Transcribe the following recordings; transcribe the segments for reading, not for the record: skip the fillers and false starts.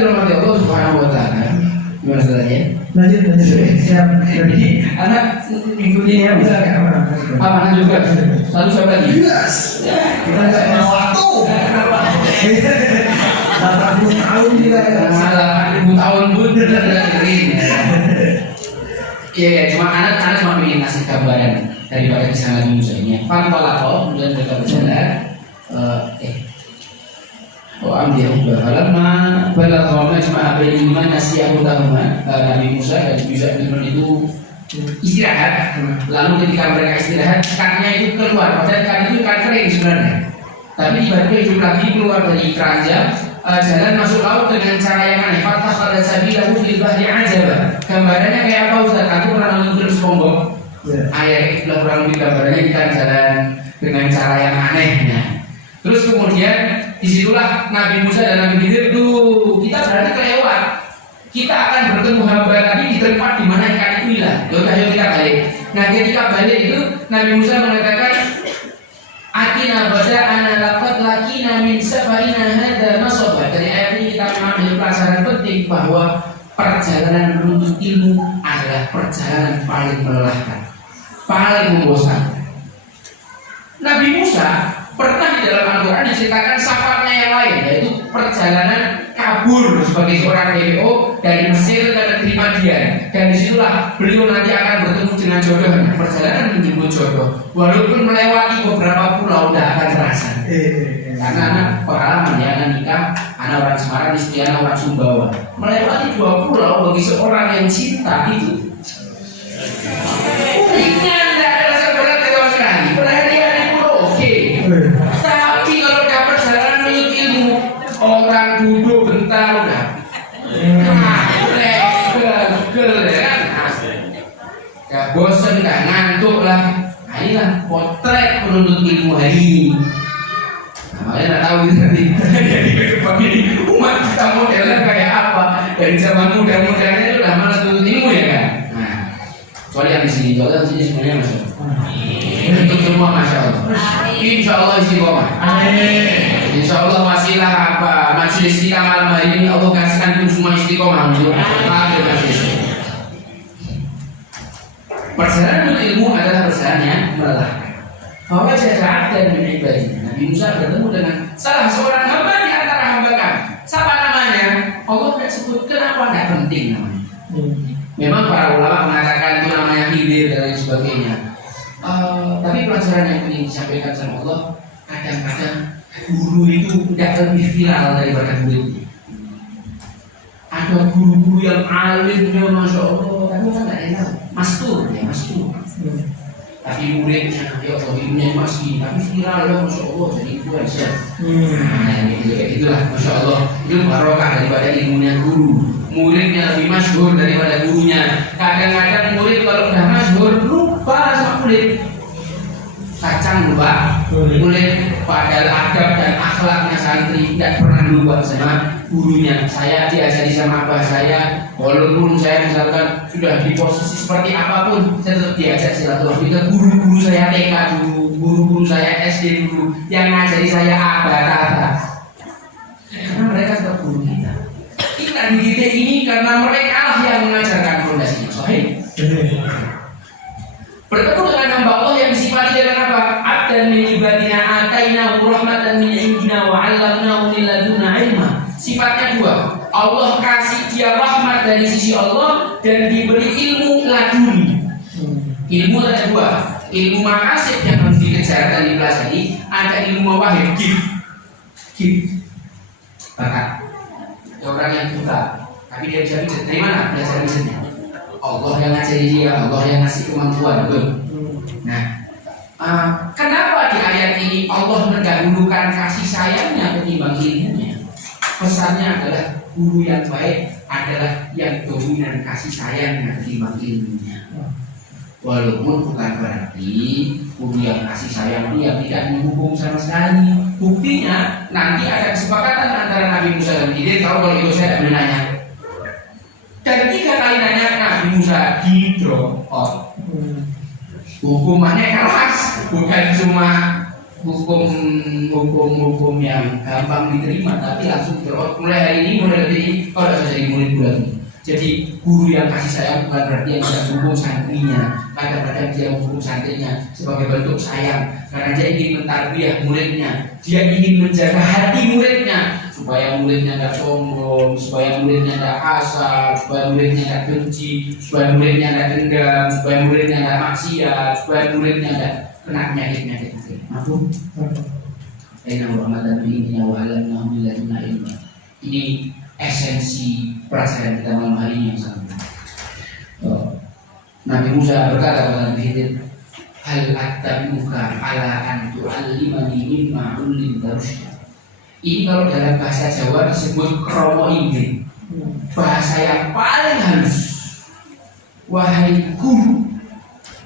dirahmati Allah Subhanahu wa taala. Gimana saudara? Lanjut. Siap. Jadi anak mengikuti ya bisa amanah juga. Satu siapa lagi? Yes. Kita nggak mau waktu. 80 tahun juga ya. 80 tahun pun sudah kering. Iya, cuma anak cuma ingin ngasih gambaran daripada kisah Nabi Musa ini. Fantolako kemudian mereka berjalan. Ambil falamma balagha majma'a bainahuma nasiya hutahuma. Nabi Musa dan Yusuf bin Nun itu istirahat. Lalu ketika mereka istirahat, ikannya itu keluar. Padahal ikan itu ikan kering sebenarnya. Tapi tiba-tiba hidup lagi keluar dari keranjang, jalan masuk laut dengan cara yang aneh. Fattakhadha sabilahu fil bahri ajaba. Gambarannya kayak apa Ustaz? Aku pernah nonton film SpongeBob. Ayat itu kurang lebih gambarannya ikan jalan dengan cara yang aneh. Terus kemudian disitulah Nabi Musa dan Nabi Khidir tuh kita berarti kelewat. Kita akan bertemu hamba tadi di tempat di mana ikan itu hilang. Ayo kita balik. Nah ketika balik itu Nabi Musa mengatakan, Atina bada'ana laqad lakina min safarina hadza nasaba. Dari ayat ini kita mengambil pelajaran penting bahwa perjalanan menuntut ilmu adalah perjalanan paling melelahkan, paling membosankan. Nabi Musa pernah di dalam Al-Quran diceritakan safarnya yang lain, yaitu perjalanan kabur sebagai seorang DPO dari Mesir ke negeri Madian, dan disitulah beliau nanti akan bertemu dengan jodohnya. Perjalanan menjemput jodoh, walaupun melewati beberapa pulau tidak akan terasa. Karena anak pengalaman ya, anak nikah, anak orang Semarang, istri anak orang Sumbawa, melewati 2 pulau bagi seorang yang cinta itu. Orang duduk bentar udah gak bosan, gak ngantuk lah. Nah inilah potret penuntut ilmu hari ini. Makanya gak tahu nanti jadi ke depan ini umat kita modelnya kayak apa. Dari zaman muda-mudanya itu udah malas tuntut ilmu ya kan. Nah kecuali yang di sini, soalnya di sini semuanya masuk untuk semua masya Allah. Insya Allah istiqomah. Insya Allah wasilah apa majelis kita malam hari ini Allah kasihkan pun semua istiqomah untuk mengambil majelis. Perjalanan menuntut ilmu adalah perjalanan yang melelahkan. Bahwa jada'at dan ibadahnya Nabi Musa bertemu dengan salah seorang hamba di antara hamba kami. Siapa namanya? Allah tidak sebut, kenapa tidak penting namanya. Memang para ulama mengatakan itu namanya Khidir dan lain sebagainya. Tapi pelajaran yang ingin disampaikan sama Allah, kadang-kadang guru itu tidak lebih viral daripada muridnya. Ada guru-guru yang alimnya masya Allah, tapi kan tidak enak, mastur. Tapi muridnya, ya Allah ilmunya masih, tapi viral ya masya Allah, jadi itu aja. Nah, itulah masya Allah, itu barokah daripada ilmunya guru. Muridnya lebih masyhur daripada gurunya. Kadang-kadang murid kalau udah masyhur lupa sama murid. Kacang lupa murid, padahal adab dan akhlaknya santri tidak pernah lupa sama gurunya. Saya diajari sama abah saya, walaupun saya misalkan sudah di posisi seperti apapun, saya tetap diajak silaturahmi ke guru-guru saya TK dulu, guru-guru saya SD dulu, yang ngajari saya abah kata. Karena mereka tetap guru kita. Kita di titik ini karena mereka lah yang mengajarkan fondasinya. Sahih. Bertemu dengan hamba Allah yang disifati dengan apa? Abdan min ibadina atainahu rahmatan min indina wa 'allamnahu min ladunna ilma. Sifatnya 2. Allah kasih dia rahmat dari sisi Allah dan diberi ilmu laduni. Ilmu ada 2. Ilmu makasih yang harus dikejar dan dipelajari, ada ilmu mawahib, gift. Bakat. Orang yang buta, tapi dia bisa belajar dari mana? Belajar belajarnya Allah yang ngajari dia, Allah yang ngasih kemampuan, betul. Nah, kenapa di ayat ini Allah mendahulukan kasih sayangnya ketimbang ilmunya? Pesannya adalah guru yang baik adalah yang dominan kasih sayangnya ketimbang ilmunya. Walaupun bukan berarti guru yang kasih sayang itu yang tidak menghukum sama sekali. Buktinya nanti ada kesepakatan antara Nabi Musa dan Khidir. Kalau itu saya tidak nanya. Dan 3 kali nanya Nabi Musa di drop out. Hukumannya keras, bukan cuma hukum yang gampang diterima, tapi langsung mulai hari ini, mulai detik ini kau tidak jadi murid lagi. Jadi guru yang kasih sayang bukan berarti yang tidak menghukum santrinya. Kadang-kadang dia menghukum santrinya sebagai bentuk sayang, karena dia ingin mentarbiyah muridnya, dia ingin menjaga hati muridnya supaya muridnya tidak sombong, supaya muridnya tidak hasad, supaya muridnya tidak benci, supaya muridnya tidak dendam, supaya muridnya tidak maksiat, supaya muridnya tidak kena penyakit-penyakit. Mafhum? Aina Ramadan ini awalan alhamdulillah ilmu. Ini esensi pelajaran kita malam hari ini yang sangat. Nabi Musa berkata kepada Nabi Khidir, hal attabi'uka ala an tu'allimani mimma 'ullimta rusyda. Ini kalau dalam bahasa Jawa disebut kromo inggil, bahasa yang paling halus. Wahai guru,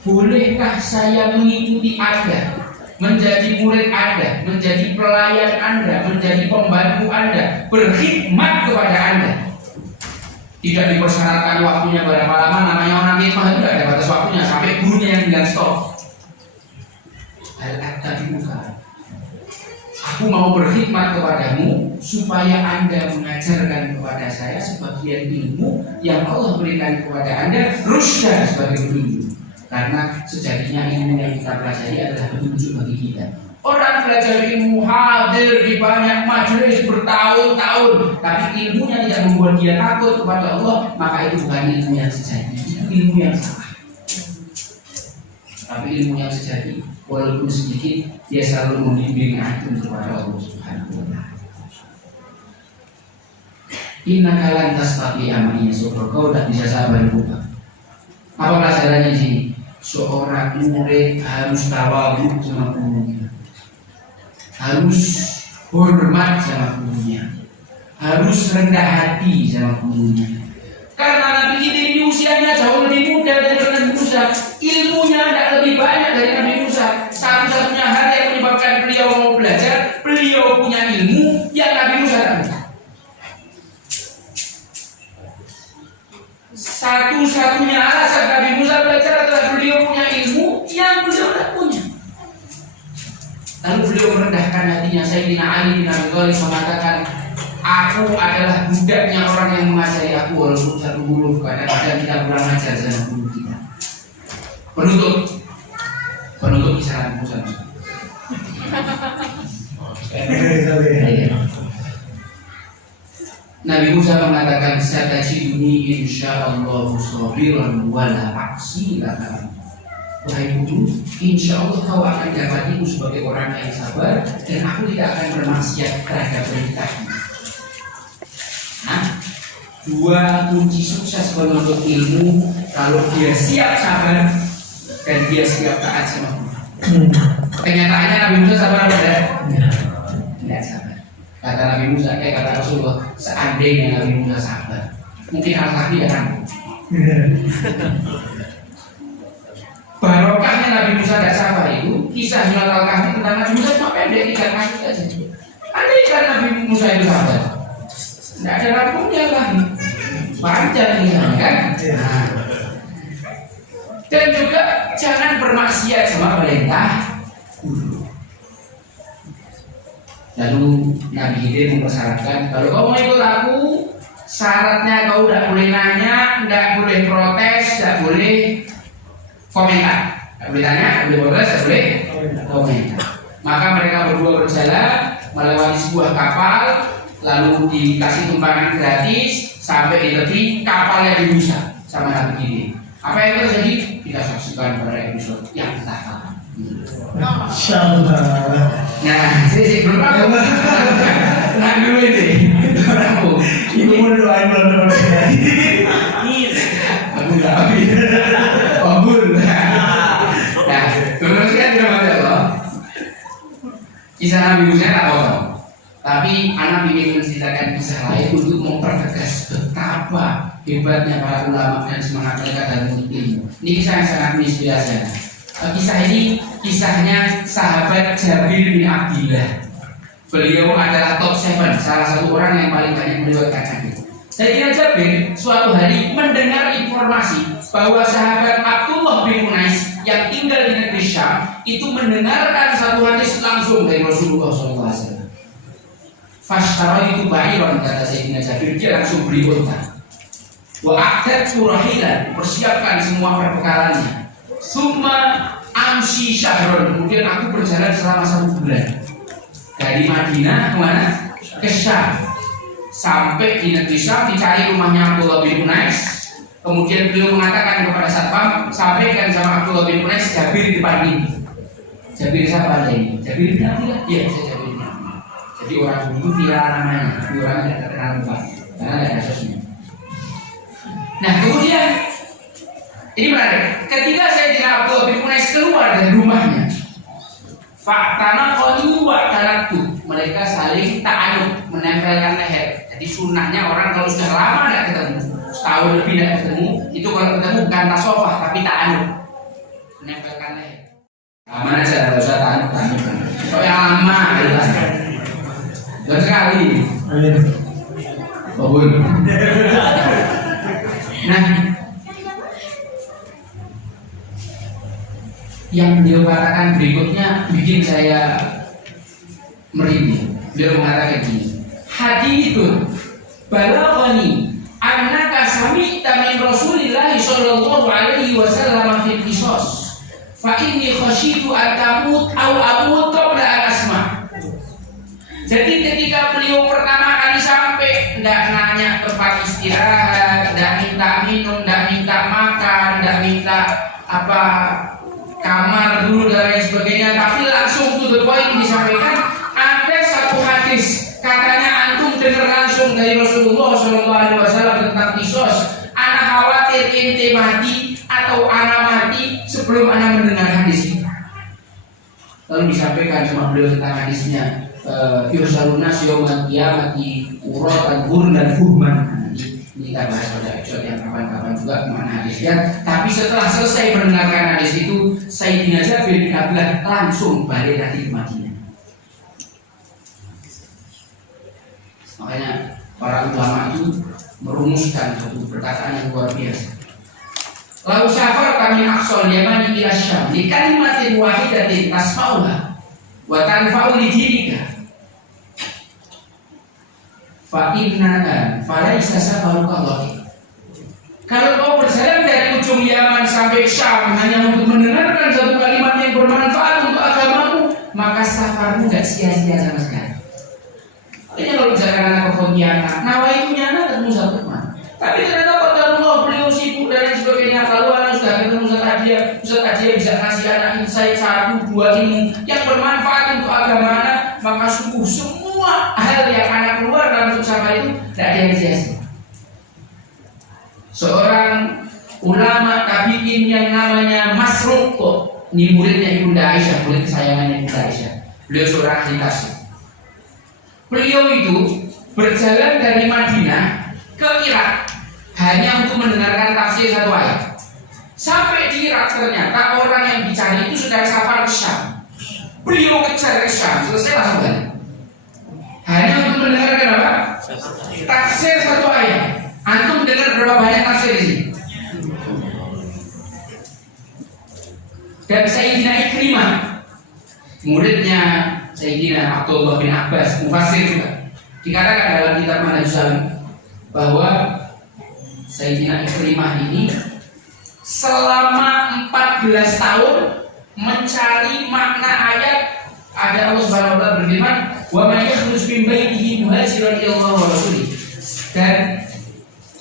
bolehkah saya mengikuti Anda, menjadi murid Anda, menjadi pelayan Anda, menjadi pembantu Anda, berkhidmat kepada Anda? Tidak dipersyaratkan waktunya berapa lama, namanya orang khidmah itu tidak ada batas waktunya, sampai gurunya yang bilang stop. Aku mau berkhidmat kepadamu supaya Anda mengajarkan kepada saya sebagian ilmu yang Allah berikan kepada Anda, rusya sebagai petunjuk. Karena sejatinya ilmu yang kita pelajari adalah petunjuk bagi kita. Orang belajar ilmu hadir di banyak majelis bertahun-tahun, tapi ilmunya tidak membuat dia takut kepada Allah, maka itu bukan ilmu yang sejati, itu ilmu yang salah. Tapi ilmu yang sejati, walaupun sedikit, dia selalu membimbing antum kepada Allah Subhanahu wa Ta'ala. Innaka lan tastati'a ma'iya sabra, kau tak bisa sabar bukan. Apa pelajarannya di sini? Seorang murid harus tawadhu sama gurunya, harus hormat sama gurunya, harus rendah hati sama gurunya. Karena Nabi Khidir ini usianya jauh lebih muda dari Nabi Musa, ilmunya tidak lebih banyak dari Nabi Musa. Satu-satunya hal yang menyebabkan beliau mau belajar, beliau punya ilmu yang Nabi Musa tidak punya. Satu-satunya alasan Nabi Musa belajar adalah beliau punya ilmu yang beliau tidak punya. Lalu beliau merendahkan hatinya. Sayyidina Ali bin Abi Thalib mengatakan, aku adalah budaknya orang yang mengajari aku, walaupun satu huruf kadang-kadang kita kurang ajar sama guru kita. Penutup kisah Nabi Musa. Nabi Musa mengatakan, satajiduni insyaallah sabiran wala aksi laka. Wahai guru, insyaallah kau akan dapatiku sebagai orang yang sabar dan aku tidak akan bermaksiat terhadap perintahmu. Nah, dua kunci sukses menuntut ilmu, kalau dia siap sabar dan dia siap taat sama guru. Kenyataannya Nabi Musa sabar tidak? Tidak sabar. Kata Nabi Musa, kata Rasulullah, seandainya Nabi Musa sabar, mungkin Al-Kahfi akan. Barokahnya Nabi Musa tidak sabar itu, kisah surat Al-Kahfi tentang Nabi Musa cuma pendek 3 kasus saja. Andai kan Nabi Musa itu sabar, tidak ada rambutnya lagi, panjang kisahnya kan. Nah. Dan juga jangan bermaksiat sama perintah guru. Lalu Nabi Khidir mempersyaratkan, kalau kau mau ikut aku, syaratnya kau tidak boleh nanya, tidak boleh protes, tidak boleh komentar. Tidak boleh tanya, tidak boleh protes, tidak boleh komentar. Maka mereka berdua berjalan melewati sebuah kapal, lalu dikasih tumpangan gratis sampai di tepi kapalnya dirusak sama Nabi Khidir. Apa yang terjadi? Kita saksikan pada episode yang pertama. Insyaallah. Nah, sih belum apa. Nah dulu ini, aku. Ibu mau doain belum saya. Aku nggak habis. Kabul. Nah, teruskan juga masya Allah. Kisah Nabi Musa tak potong. Tapi anak ingin menceritakan kisah lain untuk mempertegas betapa hebatnya para ulama dan semangat mereka dalam ilmu. Ini kisah yang sangat menginspirasi. Kisah ini kisahnya sahabat Jabir bin Abdillah. Beliau adalah top 7, salah satu orang yang paling banyak meriwayatkan hadis. Sayyidina Jabir suatu hari mendengar informasi bahwa sahabat Abdullah bin Unais yang tinggal di negeri Syam itu mendengarkan satu hadis langsung dari Rasulullah SAW. Fashtara itu ba'iran, kata Sayyidina Jabir, dia langsung beli unta. Wa a'dadtu rahilan, persiapkan semua perbekalannya. Summa amsi syahrun, kemudian aku berjalan selama 1 bulan dari Madinah kemana? Ke Syam. Sampai di negeri Syam dicari rumahnya Abdullah bin Unais. Kemudian beliau mengatakan kepada satpam, sampaikan sama Abdullah bin Unais, Jabir di depan ini. Jabir siapa ada ini? Jabir bin Abdullah? Iya, saya Jabir bin Abdullah. Jadi orang dulu viral namanya, orang tidak terkenal Pak, karena ada kasusnya. Nah kemudian ini menarik. Ketika saya dengan Abdullah bin Unais keluar dari rumahnya, faktana qali wa taraktu, mereka saling ta'anuk, menempelkan leher. Jadi sunnahnya orang kalau sudah lama tidak ketemu, setahun lebih tidak ketemu, itu kalau ketemu bukan tasofah tapi ta'anuk, menempelkan leher. Aman aja, tidak usah ta'anuk. Kalau yang lama itu dan sekali. Babun. Nah, yang beliau katakan berikutnya bikin saya merinding. Beliau mengatakan gini, hadithun balaghani annaka sami'ta min Rasulillah sallallahu alaihi wasallam fil qisas fa inni khasyitu an tamut aw amut qabla an asma'. Jadi ketika beliau pertama kali sampai, tidak nanya tempat istirahat, tidak minta minum, tidak minta makan, tidak minta apa kamar dulu dan lain sebagainya, tapi langsung to the point disampaikan. Ada satu hadis, katanya antum dengar langsung dari Rasulullah SAW tentang kisos. Anak khawatir ente mati atau anak mati sebelum anak mendengar hadis ini. Lalu disampaikan sama beliau tentang hadisnya. Yusaruna yaumal qiyamati uratan dan hurman. Ini kita bahas pada episode yang kapan-kapan juga mana hadisnya. Tapi setelah selesai mendengarkan hadis itu, Sayyidina Jabir bin Abdullah langsung balik lagi ke Madinah. Makanya para ulama itu merumuskan satu perkataan yang luar biasa. Lalu safar kami aqsal yamani ila Syam li kalimatin wahidatin tasma'uha wa tanfa'u li dinika fa innaka falaisa safaruka dhahir. Kalau kau berjalan dari ujung Yaman sampai Syam hanya untuk mendengarkan satu kalimat yang bermanfaat untuk agamamu, maka safarmu tidak sia-sia sama sekali. Artinya kalau misalkan anak ke Pontianak, nawainya anak ketemu satu teman, tapi ternyata Allah beliau sibuk dan lain sebagainya. Lalu anak sudah ketemu Ustaz Adia bisa kasih anak insight 1-2 ilmu yang bermanfaat untuk agama anak, maka sungguh semua hal yang anak keluar dalam usaha itu tidak ada yang sia-sia. Seorang ulama tabi'in yang namanya Masruq, ini muridnya Ibunda Aisyah, murid kesayangannya Ibunda Aisyah. Beliau seorang ahli tafsir. Beliau itu berjalan dari Madinah ke Irak hanya untuk mendengarkan tafsir satu ayat. Sampai di Irak ternyata orang yang dicari itu sudah safar ke Syam. Beliau kejar ke Syam, selesai langsung balik. Hanya untuk mendengarkan apa? Tafsir satu ayat. Antum dengar berapa banyak tafsir di sini? Dan Sayyidina Ikrimah, muridnya Sayyidina Abdullah bin Abbas, mufassir juga, dikatakan dalam kitab Manhajus Salim bahwa Sayyidina Ikrimah ini selama 14 tahun mencari makna ayat. Ada Allah Subhanahu wa taala berfirman, "Wa may yakhruj min baitihi muhajiran ila Allah wa rasulih." Dan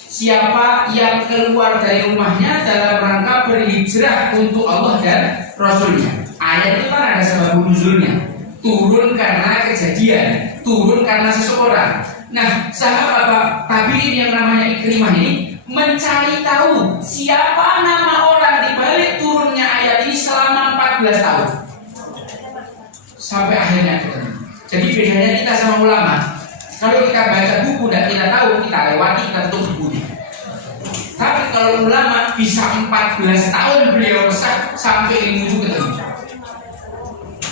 siapa yang keluar dari rumahnya dalam rangka berhijrah untuk Allah dan Rasulnya. Ayat itu kan ada sebab nuzulnya. Turun karena kejadian, turun karena seseorang. Nah, sahabat tabi'in yang namanya Ikrimah ini mencari tahu siapa nama orang di balik turunnya ayat ini selama 14 tahun. Sampai akhirnya ketemu. Jadi bedanya kita sama ulama. Kalau kita baca buku dan kita tahu, kita lewati, kita tutup bukunya. Tapi kalau ulama bisa 14 tahun beliau resah sampai ilmu itu ketemu.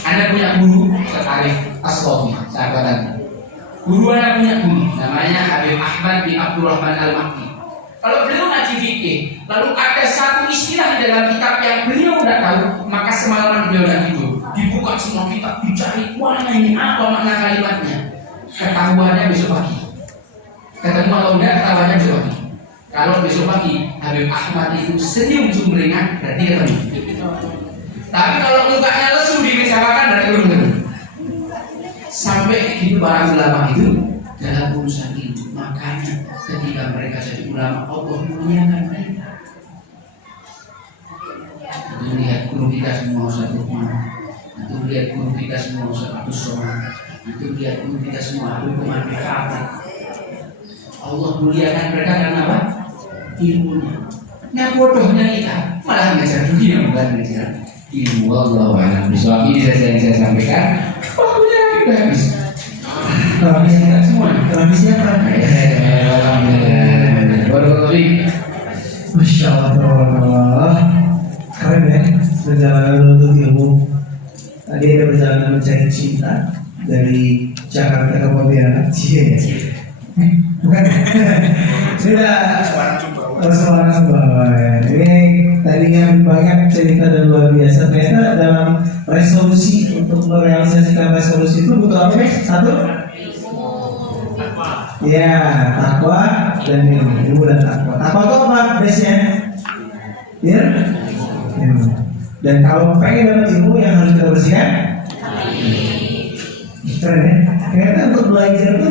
Anda punya guru Arif Aswafi, sahabat. Guru Anda punya guru namanya Habib Ahmad bin Abdurrahman Al-Makki. Kalau beliau ngaji fikih, lalu ada satu istilah di dalam kitab yang beliau tidak tahu, maka semalaman beliau tidak tidur. Dibuka semua kitab, dicari mana ini apa makna kalimatnya. Ketahuannya besok pagi. Ketemu atau tidak, ketahuannya besok pagi. Kalau besok pagi Habib Ahmad itu senyum sumringah, berarti ketemu. Tapi kalau mukanya lesu di meja makan, berarti belum ketemu. Sampai gitu para ulama itu dalam urusan ini. Makanya ketika mereka jadi ulama, Allah muliakan mereka. Untuk melihat guru kita semua Ustaz Lukman, untuk melihat guru kita semua Ustaz Abdul Somad, untuk melihat guru kita semua Habib Umar bin Khattab. Allah muliakan mereka karena apa? Ilmunya. Nah bodohnya kita malah mengajar dunia bukan mengajar ilmu. Allah alam bisawab. Ini saya sampaikan. Waktunya sudah habis. Habisnya semua. Habisnya apa? Masya Allah, keren ya perjalanan untuk ilmu. Tadi ada perjalanan mencari cinta dari Jakarta ke Pontianak. Bukan? Sudah suara bawah. Ini tadinya banyak cerita dan luar biasa. Ternyata dalam resolusi untuk merealisasikan resolusi itu butuh apa? Satu? Ya, takwa dan ilmu dan takwa. Takwa itu apa base-nya? Ya? Ilmu. Dan kalau pengen dapat ilmu yang harus kita bersihkan, keren ya? Ternyata untuk belajar itu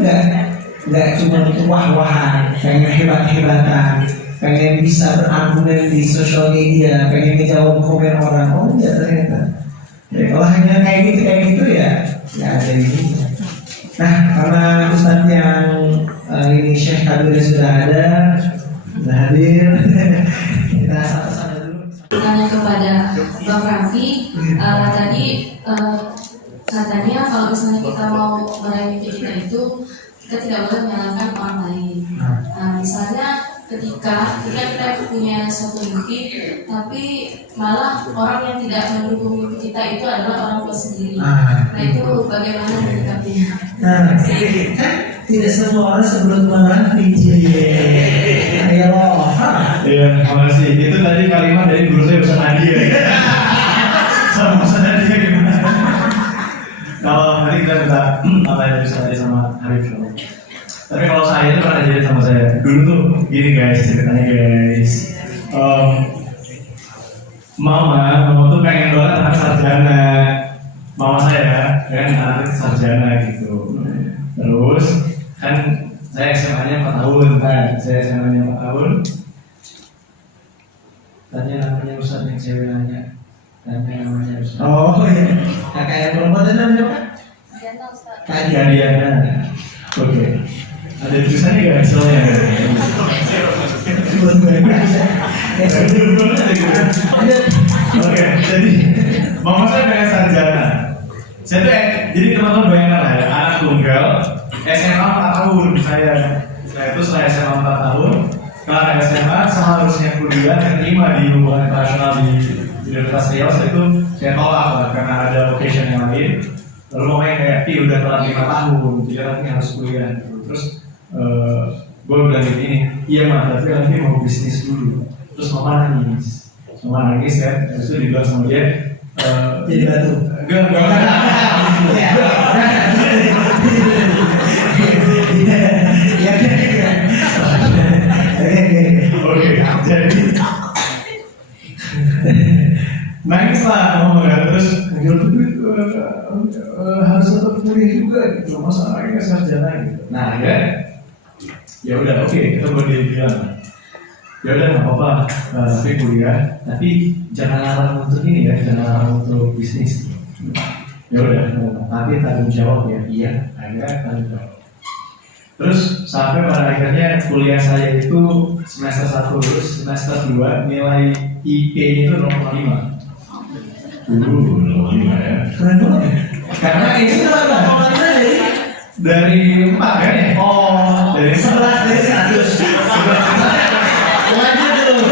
enggak cuma untuk wah-wahan, pengen hebat-hebatan, pengen bisa berargumen di sosial media, pengen ngejawab komen orang. Oh enggak ternyata. Jadi kalau hanya kayak gitu ya nggak ada ini. Nah, karena Ustadz yang ini Syekh Kabir sudah hadir, kita satu-satu dulu. Tanya kepada Bang Raffi, tadi katanya kalau misalnya kita mau meraih mimpi kita itu, kita tidak boleh menyalahkan orang lain. Misalnya ketika kita punya suatu mimpi, tapi malah orang yang tidak mendukung mimpi kita itu adalah orang tua sendiri. Nah itu bagaimana menyikapinya? Nah, tidak semua orang sebelum Raffi. Ya Allah. Iya, makasih. Itu tadi kalimat dari guru saya Ustaz Nadia. Sama Ustaz Nadia gimana? Kalau tadi kita minta apa yang bisa tadi sama Habib Syarif. Tapi kalau saya itu pernah jadi sama saya. Dulu tuh gini guys, ceritanya guys. Mama tuh pengen banget anak sarjana. Mama saya kan anak sarjana gitu. Terus kan saya SMA-nya 4 tahun kan. Saya SMA-nya 4 tahun. Tanya namanya Ustaz yang cewek nanya. Tanya namanya Ustaz. Oh iya. Kakak yang perempuan dan namanya apa? Diana. Diana. Oke. Ada tulisannya nggak soalnya? Oke, jadi mama saya pengen sarjana. Saya tuh jadi teman-teman bayangkan lah ya, anak tunggal SMA 4 tahun saya. Saya itu setelah SMA 4 tahun, kelar SMA seharusnya kuliah terima di hubungan internasional di Universitas Riau. Itu saya tolak lah karena ada occasion yang lain. Lalu mamanya kayak, udah telat 5 tahun, jadi nanti harus kuliah. Terus gue bilang gini, iya mah, tapi nanti mau bisnis dulu. Terus mama nangis kan, terus itu dibilang sama dia, Jadi batu. enggak. Oke, jadi nangis lah mama kan, terus harus tetap kuliah juga gitu, masa lagi sarjana gitu. Nah ya udah oke, kita boleh bilang ya udah nggak apa-apa, tapi kuliah, tapi jangan larang untuk ini ya, jangan larang untuk bisnis. Ya udah, tapi tanggung jawab ya, iya, akhirnya tanggung jawab. Terus sampai pada akhirnya kuliah saya itu semester 1 lulus, semester 2 nilai IP itu 0,5. 0,5 ya. Keren banget ya. Karena ini dari 4 kan ya? Oh, dari 11 dari 100. Lanjut dulu.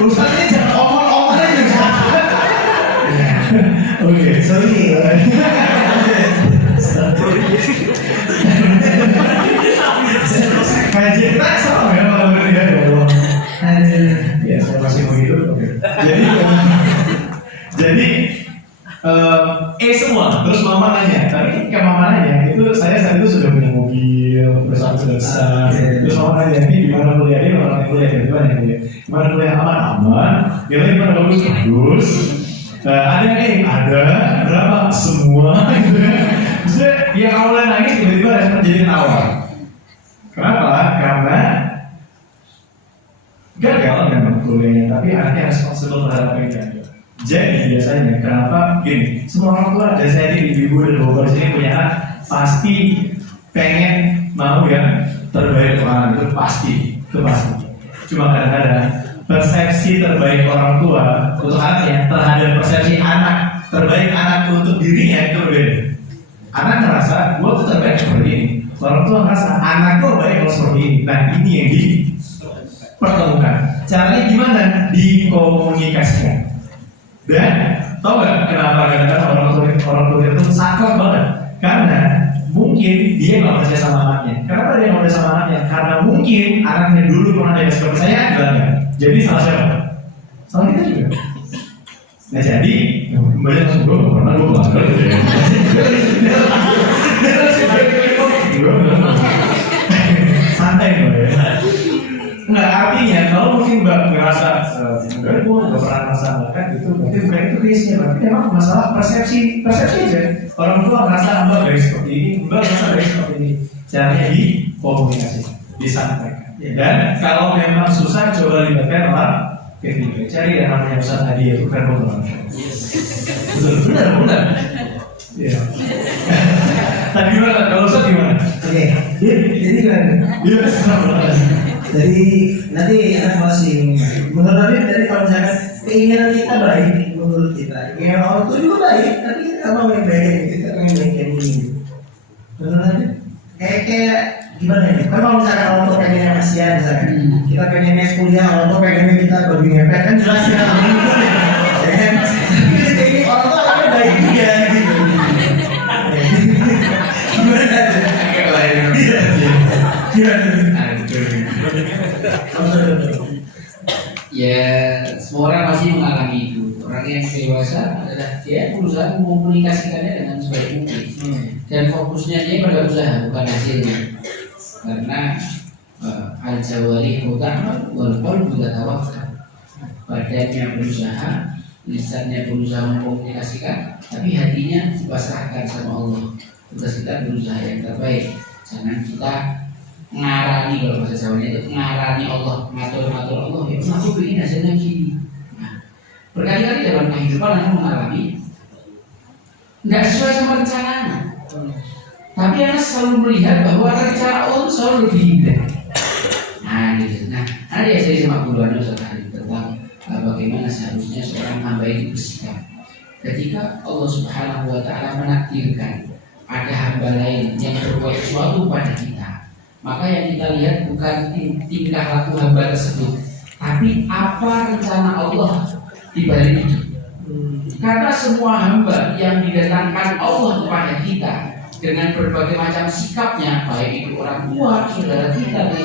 Ustaznya jangan omong-omong aja. Oke, Sorry. kayak bersama besar. Terus orang nanya ini gimana kuliahnya, orang kuliah gimana kuliah aman, nilai gimana bagus. Ada yang ada berapa semua gitu. Maksudnya yang awalnya nangis tiba-tiba jadi tawa. Kenapa? Karena gagal memang kuliahnya, tapi anaknya responsibel terhadap apa yang dia. Jadi biasanya kenapa gini? Semua orang tua dan saya di ibu dan bapak di sini punya anak pasti pengen mau yang terbaik untuk anak itu pasti. Cuma kadang-kadang persepsi terbaik orang tua untuk anaknya terhadap persepsi anak terbaik anak untuk dirinya itu berbeda. Anak ngerasa gue tuh terbaik seperti ini, orang tua ngerasa anak gue baik kalau seperti ini. Nah ini yang dipertemukan. Caranya gimana? Dikomunikasikan. Dan tau gak kenapa kadang-kadang orang tua itu saklek banget? Karena mungkin dia nggak percaya sama anaknya. Kenapa dia nggak percaya sama anaknya? Karena mungkin anaknya dulu pernah dia kepercayaan enggak. Jadi salah siapa? Salah kita juga. Nah jadi kembali langsung gue nggak pernah gue bangga gitu ya. Santai gue ya. Nggak artinya kalau mungkin mbak ngerasa enggak gue nggak pernah ngerasa kan gitu. Berarti bukan itu risknya. Berarti emang masalah persepsi aja. Orang tua ngerasa mbak baik seperti ini, mbak ngerasa baik seperti ini. Caranya dikomunikasi, disampaikan. Dan kalau memang susah coba libatkan orang ketiga. Cari yang namanya Ustaz Hadi itu kan betul. Benar. Iya. Tadi gimana? Kalau Ustaz gimana? Oke, jadi gimana? Iya, sama. Jadi nanti anak masih menurut Nabi tadi kalau misalkan keinginan kita baik menurut kita, keinginan orang tua juga baik, tapi kalau yang baik kita pengen baik kayak gini. Menurut Nabi kayak gimana ya? Kan kalau misalkan orang tua pengennya kasihan misalkan, kita pengennya kuliah, orang tua pengennya kita babi ngepet kan jelas ya. Ya kan? Tapi orang tua kan baik juga gitu. Gimana? Ya, semua orang pasti mengalami itu. Orang yang dewasa adalah dia berusaha mengkomunikasikannya dengan sebaik mungkin. Dan fokusnya dia pada usaha, bukan hasilnya. Karena al-jawari muta'amal wal-qalbu yatawakkal. Badannya berusaha, lisannya berusaha mengkomunikasikan, tapi hatinya dipasrahkan sama Allah. Tugas kita berusaha yang terbaik. Jangan kita ngarani, kalau bahasa Jawanya itu ngarani Allah, ngatur-ngatur Allah. Ya aku begini hasilnya gini. Nah, berkali-kali dalam kehidupan aku mengalami nggak sesuai sama rencananya. Tapi Anda selalu melihat bahwa rencana Allah itu selalu lebih indah. Nah, gitu. Nah, ada yang saya sama guru Anda sekali tentang bagaimana seharusnya seorang hamba itu bersikap. Ketika Allah Subhanahu Wa Taala menakdirkan ada hamba lain yang berbuat sesuatu pada kita, maka yang kita lihat bukan tingkah laku hamba tersebut, tapi apa rencana Allah di balik itu. Karena semua hamba yang didatangkan Allah kepada kita dengan berbagai macam sikapnya, baik itu orang tua, saudara kita, dan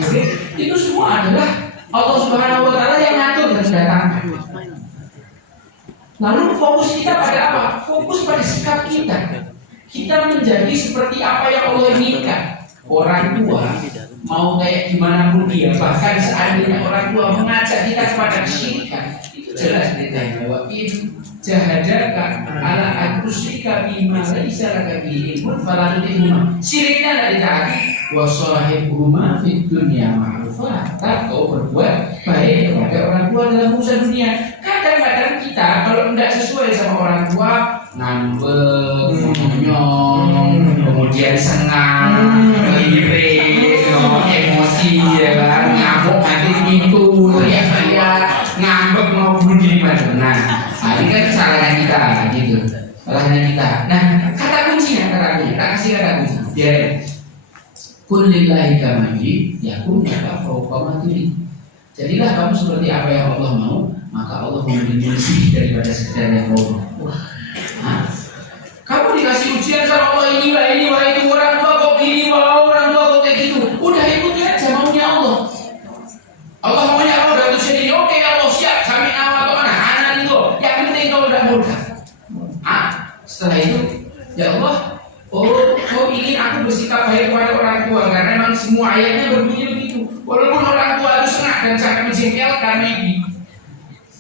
itu semua adalah Allah Subhanahu Wa Taala yang ngatur dan mendatangkan. Lalu fokus kita pada apa? Fokus pada sikap kita. Kita menjadi seperti apa yang Allah inginkan. Orang tua mau kayak gimana pun dia, bahkan seandainya orang tua mengajak kita kepada kesyirikan, itu jelas ditanya bahwa in jahadaka ala akusyrika bima laisa laka bihi ilmun fala tutihuma. Syiriknya tidak ditaati. Wa sahibuhuma fid dunya ma'rufa. Kau berbuat baik kepada orang tua dalam urusan dunia. Kadang-kadang kita kalau tidak sesuai sama orang tua, ngambek, ngomong, kemudian senang, lirik, emosi, ya kan, ngamuk hati pintu, teriak-teriak, ngambek mau bunuh diri macam. Nah, ini kan kesalahan kita, gitu. Kesalahan kita. Nah, kata kuncinya, tak kasih kata kunci. Biar kullillahi kamaji, yakun laka fawqa ma turid. Jadilah kamu seperti apa yang Allah mau, maka Allah memberi lebih daripada sekedar yang mau. Nah, kamu dikasih ujian sama Allah ini itu orang tua kok gini, orang tua kok kayak gitu. Udah ikuti aja maunya Allah. Allah maunya kamu udah tuh jadi oke Allah siap kami awal atau mana anak itu. Yang penting kau udah mudah. Setelah itu ya Allah, oh ingin aku bersikap baik kepada orang tua karena memang semua ayatnya berbunyi begitu. Walaupun orang tua itu senang dan sangat menjengkelkan, maybe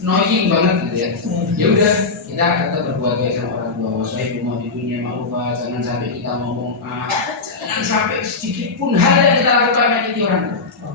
annoying banget gitu ya. Ya udah, kita tetap berbuat baik sama orang tua. Wasai rumah ibunya ma'rufah, jangan sampai kita ngomong jangan sampai sedikit pun hal yang kita lakukan menyakiti orang tua.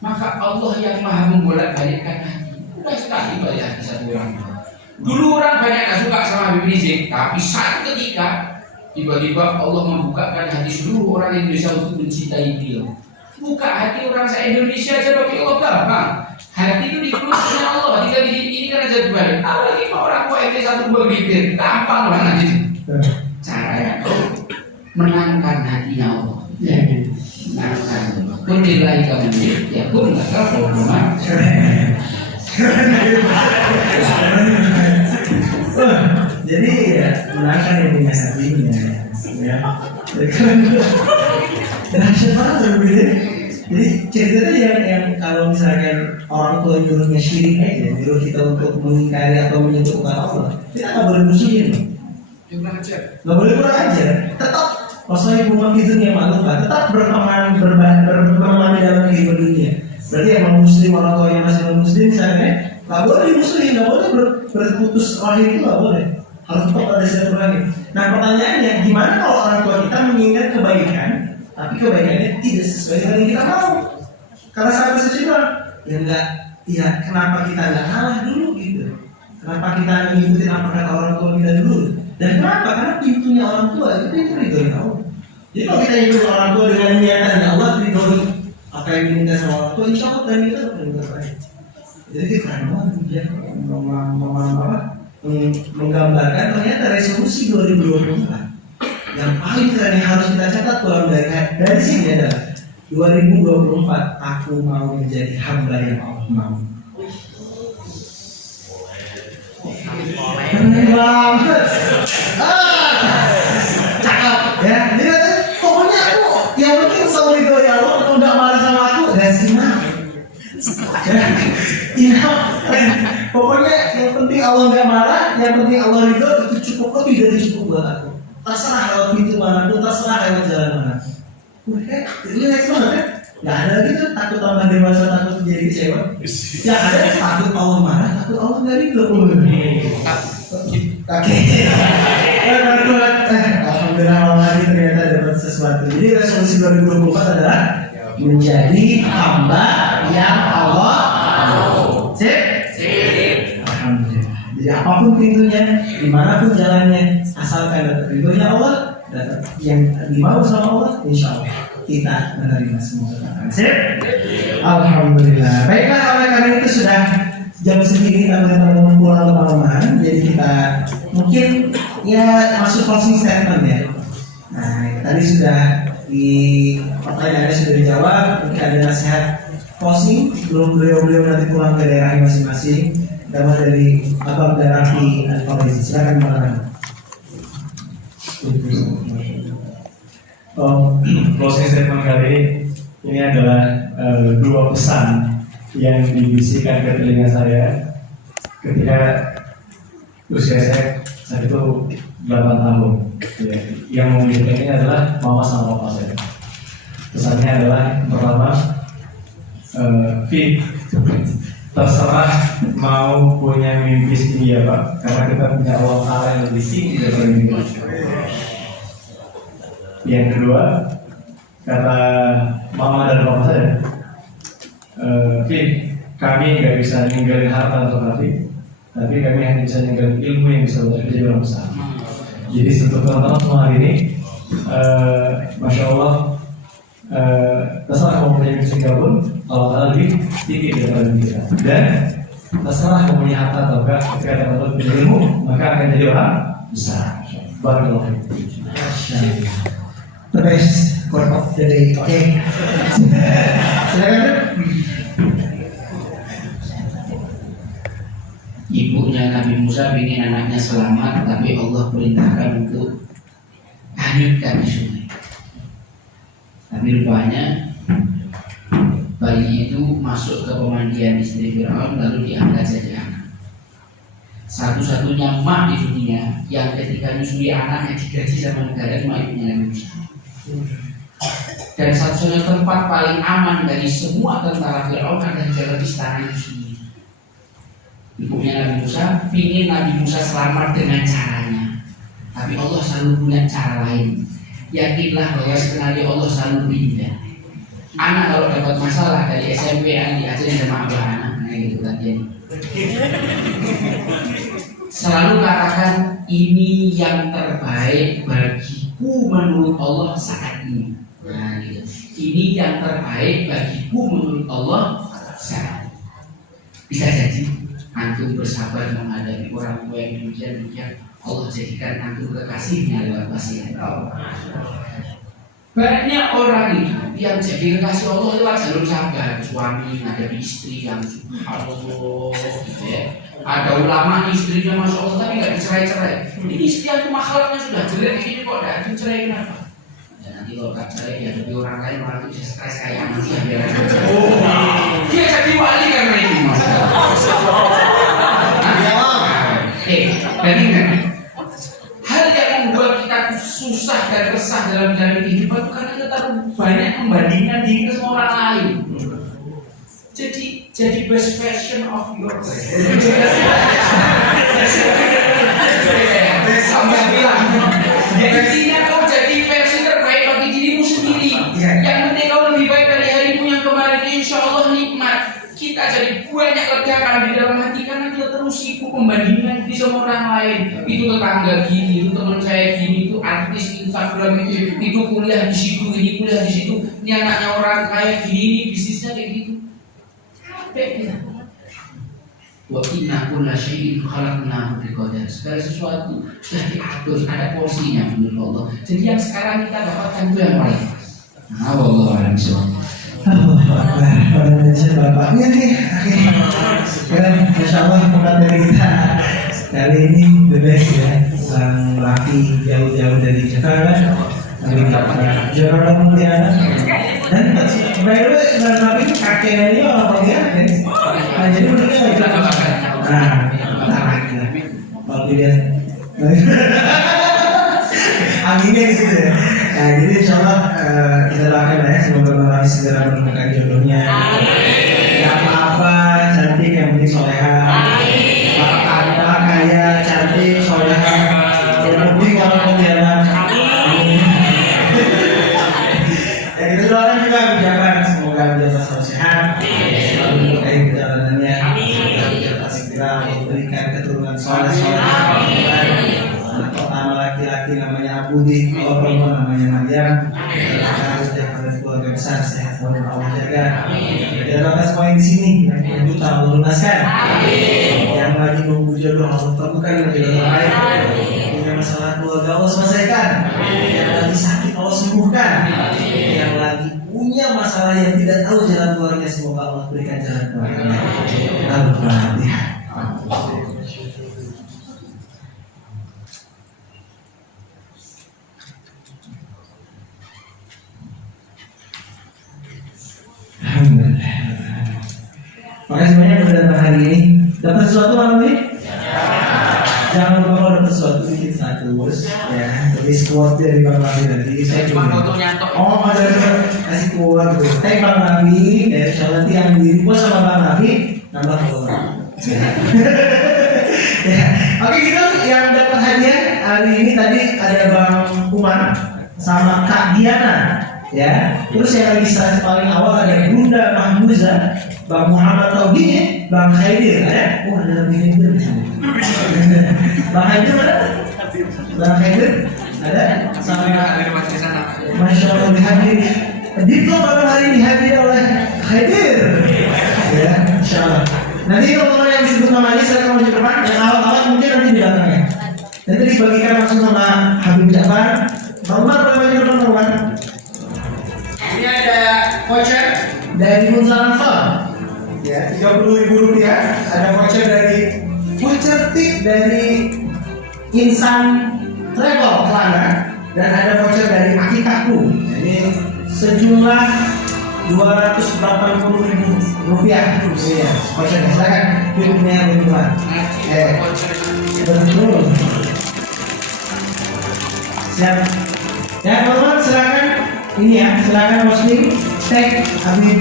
Maka Allah yang maha membolak-balikkan hati. Udah sekali balik hati satu orang tua. Dulu orang banyak gak suka sama Habib Rizik, tapi satu ketika tiba-tiba Allah membukakan hati seluruh orang Indonesia untuk mencintai beliau. Buka hati orang se-Indonesia aja bagi Allah gampang. Hati itu dikurus oleh Allah. Tinggal ini kan aja dibalik. Apalagi orang kok ente satu dua bibir, gampang banget itu. Caranya menangkan hatinya Allah. Menangkan. Kunilai kamu ya pun nggak tahu rumah. Jadi ya menangkan yang punya hatinya ya. Dahsyat banget berbeda. Jadi ceritanya yang kalau misalkan orang tua nyuruhnya syirik aja, nyuruh kita untuk mengingkari atau menyebutkan Allah, kita nggak boleh musuhin. Nggak boleh kurang ajar. Tetap Rasulullah ibu mafidun yang malu kan, tetap berteman berteman di dalam kehidupan dunia. Berarti emang muslim, orang tua yang masih non muslim misalnya, nggak boleh dimusuhin, nggak boleh berputus rahim, itu nggak boleh. Harus tetap ada silaturahim. Nah pertanyaannya, gimana kalau orang tua kita mengingat kebaikan, tapi kebaikannya tidak sesuai dengan yang kita mau? Karena saat sesuatu ya enggak, ya kenapa kita nggak kalah dulu gitu? Kenapa kita ngikutin apa kata orang tua kita dulu? Dan kenapa? Karena pintunya orang tua itu pintu ridhoin Allah. Jadi kalau kita ikut orang tua dengan niatan Allah ridhoin apa yang diminta sama orang tua, insya Allah dan kita akan baik. Jadi kita keren banget ya, menggambarkan ternyata resolusi 2024 yang paling keren yang harus kita catat dari sini adalah 2024 aku mau menjadi hamba yang Allah mau. Keren banget. Cakep ya. Jadi pokoknya aku yang penting selalu itu ya Allah, kalau nggak marah sama aku that's enough. Pokoknya yang penting Allah nggak marah, yang penting Allah ridho, itu cukup, lebih dari cukup buat aku. Terserah lewat pintu manapun, terserah lewat jalan mana. Kayak relax banget kan? Nggak ada lagi tuh takut tambah dewasa, takut jadi kecewa. Yang ada takut Allah marah, takut Allah nggak ridho. Oke. Alhamdulillah malam hari ternyata dapat sesuatu. Jadi resolusi 2024 adalah menjadi hamba yang Allah mau. Sip? Alhamdulillah. Jadi apapun pintunya, dimanapun jalannya, asalkan dapat ridhonya Allah, dapat yang dimau sama Allah, insya Allah kita menerima semua. Sip? Alhamdulillah. Baiklah, oleh karena itu sudah jam segini kita teman-teman pulang ke malaman, jadi kita mungkin ya masuk closing statement ya. Nah, tadi sudah di pertanyaannya sudah dijawab, mungkin ada nasihat closing sebelum beliau nanti pulang ke daerahnya masing-masing. Damai dari Abang dan Rafi Al-Fawzi. Silakan Bang. Closing statement kali ini adalah dua pesan yang dibisikkan ke telinga saya ketika usia saya saat itu 8 tahun. Ya, yang membisikkan ini adalah mama sama papa saya. Pesannya adalah pertama, Fit, terserah mau punya mimpi setinggi apa, karena kita punya Allah Ta'ala yang lebih tinggi daripada mimpi. Yang kedua, kata mama dan papa saya, Fit, kami nggak bisa ninggalin harta untuk Rafi, tapi kami hanya bisa ninggalin ilmu yang bisa untuk jadi orang besar. Jadi untuk teman-teman semua hari ini, Masya Allah, terserah kamu punya mimpi setinggi pun, Allah Ta'ala lebih tinggi daripada kita. Dan terserah kamu punya harta atau enggak, ketika teman-teman punya ilmu, maka akan jadi orang besar. Barakallahu fiikum. The best quote of the day. Oke. Silakan. Ibunya Nabi Musa ingin anaknya selamat, tapi Allah perintahkan untuk hanyutkan di sungai. Tapi rupanya bayi itu masuk ke pemandian istri Fir'aun lalu diangkat jadi anak. Satu-satunya mak di dunia yang ketika nyusui anaknya digaji sama negara cuma ibunya Nabi Musa. Dan satu-satunya tempat paling aman dari semua tentara Fir'aun adalah dalam istana itu sendiri. Ibunya Nabi Musa ingin Nabi Musa selamat dengan caranya, tapi Allah selalu punya cara lain. Yakinlah bahwa sebenarnya Allah selalu pindah. Anak kalau dapat masalah dari SMP yang diajarin sama abah anak, nah gitu tadi. Selalu katakan ini yang terbaik bagiku menurut Allah saat ini. Nah gitu. Ini yang terbaik bagiku menurut Allah saat ini. Bisa jadi antum bersabar menghadapi orang tua yang demikian, Allah jadikan antum kekasihnya lewat pasien. Banyak orang itu yang jadi kekasih Allah lewat jalur sabar. Suami menghadapi istri yang subhanallah gitu ya. Ada ulama istrinya masya Allah tapi nggak dicerai-cerai. Ini istri yang makhluknya sudah jelek ini kok nggak dicerai kenapa? Ya nanti kalau nggak cerai ya lebih orang lain orang itu bisa stres kayak anak dia biar dia jadi wali karena ini mas. Bandingkan hal yang membuat kita susah dan resah dalam menjalani kehidupan itu karena kita terlalu banyak membandingkan diri ke semua orang lain. Jadi best version of yourself. Sampai bilang, ya intinya kau jadi versi terbaik bagi dirimu sendiri. Yang penting kau lebih baik dari harimu yang kemarin. Insya Allah nikmat. Kita jadi banyak legakan di dalam hati karena kita terus sibuk membandingkan di sama orang lain. Itu tetangga gini, itu teman saya gini, itu artis Instagram itu kuliah di situ, ini kuliah di situ. Ini anaknya orang kaya gini, ini bisnisnya kayak gitu. Wa inna kulla syai'in khalaqnahu biqadar. Segala sesuatu sudah diatur, ada porsinya menurut Allah. Jadi yang sekarang kita dapatkan itu yang paling pas. Nah, wallahu a'lam bishawab. Pada mention bapaknya nih, kan, masya Allah dari kita kali ini the best ya, sang laki jauh-jauh dari Jakarta, dari Jakarta Pontianak, dan by the way, Nabi itu kakeknya dia orang Pontianak kan, nah jadi mereka nggak bisa nah lagi lah, kalau dilihat, anginnya di situ ya. Nah, jadi insya Allah kita doakan ya semoga Bapak segera menemukan jodohnya. Yang apa cantik yang penting soleha. Apa kaya cantik soleha. Yang penting orang Pontianak. Ya kita doakan juga ucapan semoga menjaga selalu sehat, selalu berkahi perjalanannya, dapat segera memberikan keturunan soleh. Pertama laki-laki namanya Abudi, kalau perempuan namanya Maryam. Harus jaga keluarga besar, sehat selalu Allah jaga. Kita doakan semua yang di sini yang buta Allah lunaskan. Yang lagi nunggu jodoh Allah temukan jodoh terbaik. Punya masalah keluarga Allah selesaikan. Yang lagi sakit Allah sembuhkan. Yang lagi punya masalah yang tidak tahu jalan keluarnya semoga Allah berikan jalan keluarnya. Al-Fatihah. Makasih banyak udah datang hari ini. Dapat sesuatu malam ini? Jangan lupa kalau dapat sesuatu bikin status ya. Tulis quote dari Bang Nabi nanti. Saya cuma fotonya tok. Oh, ada kasih quote tuh. Tag Bang Nabi. Ya, soalnya nanti yang di post sama Bang Nabi nambah follower. Ya. Oke gitu. Yang dapat hadiah hari ini tadi ada Bang Umar sama Kak Diana. Ya, terus yang registrasi paling awal ada Bunda Mahmuza, Bang Muhammad Tauhid, Bang Khaidir, ada? Oh ada Bang Khaidir di sini. Bang Khaidir ada? Bang Khaidir ada? Sama Masya Allah dihadir. Diplom pada hari ini dihadir oleh Khaidir. Ya, Insya Allah. Nanti kalau yang disebut namanya saya akan maju depan. Yang awal-awal mungkin nanti di belakangnya. Nanti dibagikan langsung sama Habib Jafar. Bang Umar boleh maju depan teman. Ini ada voucher dari Munzalan Farm, ya Rp30.000. Ada voucher tip dari Insan Travel Kelana, dan ada voucher dari Akikahku. Ini sejumlah Rp280.000. Ya, vouchernya silakan. Pilihnya berdua. Betul. Siap. Ya teman-teman silakan. ini ya, silakan posting tag Habib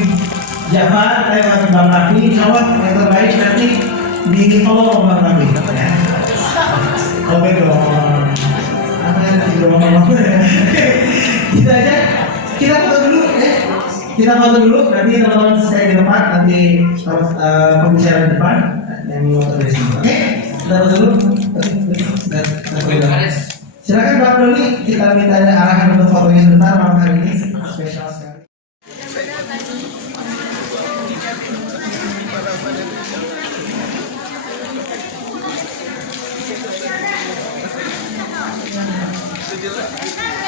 Jafar, tag Habib Bang Raffi. Insya Allah yang terbaik nanti di follow Bang Raffi. Ya. Komen dong. Apa yang nanti dong Bang Raffi? Kita aja, kita foto dulu ya. Kita foto dulu, nanti teman-teman saya di depan, nanti pembicara di depan yang foto dari sini. Oke, kita foto dulu. Silakan Bang Doni, kita minta arahan untuk fotonya sebentar malam hari ini spesial sekali. Sejelas.